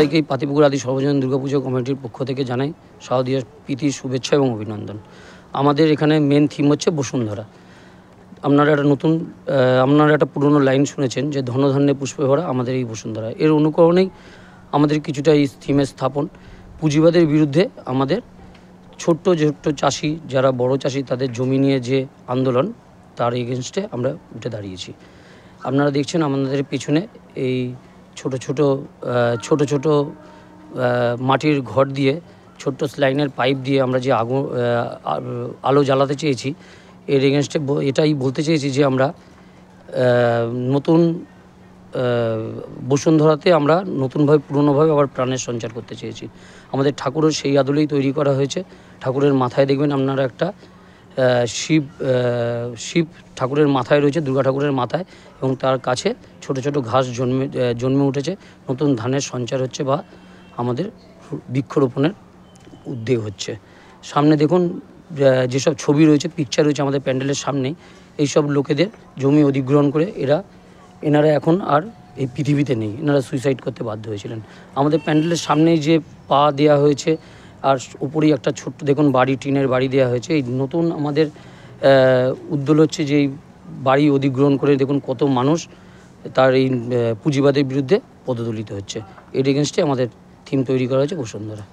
সবাইকেই পাতিপুকুর আদি সর্বজনীন দুর্গাপুজো কমিটির পক্ষ থেকে জানাই শারদীয়ার প্রীতি, শুভেচ্ছা এবং অভিনন্দন। আমাদের এখানে মেন থিম হচ্ছে বসুন্ধরা। আপনারা একটা পুরনো লাইন শুনেছেন যে ধনধান্যে পুষ্পে ভরা আমাদের এই বসুন্ধরা। এর অনুকরণেই আমাদের কিছুটা এই থিমের স্থাপন। পুঁজিবাদের বিরুদ্ধে আমাদের ছোট্ট চাষি, যারা বড় চাষি, তাদের জমি নিয়ে যে আন্দোলন, তার এগেনস্টে আমরা উঠে দাঁড়িয়েছি। আপনারা দেখছেন আমাদের পেছনে এই ছোট ছোট মাটির ঘর দিয়ে, ছোট্ট স্লাইনের পাইপ দিয়ে আমরা যে আলো জ্বালাতে চেয়েছি, এর এগেনস্টে এটাই বলতে চেয়েছি যে আমরা নতুন বসুন্ধরাতে আমরা নতুনভাবে, পুরনোভাবে আবার প্রাণের সঞ্চার করতে চেয়েছি। আমাদের ঠাকুরের সেই আদলেই তৈরি করা হয়েছে। ঠাকুরের মাথায় দেখবেন আপনারা একটা শিব ঠাকুরের মাথায় রয়েছে, দুর্গা ঠাকুরের মাথায়, এবং তার কাছে ছোট ছোট ঘাস জন্মে উঠেছে। নতুন ধানের সঞ্চার হচ্ছে বা আমাদের বৃক্ষরোপণের উদ্যোগ হচ্ছে। সামনে দেখুন যেসব ছবি রয়েছে, পিকচার রয়েছে আমাদের প্যান্ডেলের সামনেই। এইসব লোকেদের জমি অধিগ্রহণ করে এনারা এখন আর এই পৃথিবীতে নেই, এনারা সুইসাইড করতে বাধ্য হয়েছিলেন। আমাদের প্যান্ডেলের সামনেই যে পা দেওয়া হয়েছে, আর উপরেই একটা ছোট্ট দেখুন বাড়ি, টিনের বাড়ি দেওয়া হয়েছে। এই নতুন আমাদের উদ্যোগ হচ্ছে যে এই বাড়ি অধিগ্রহণ করে দেখুন কত মানুষ তার এই পুঁজিবাদের বিরুদ্ধে পদদলিত হচ্ছে। এর এগেনস্টে আমাদের থিম তৈরি করা হয়েছে বসুন্ধরা।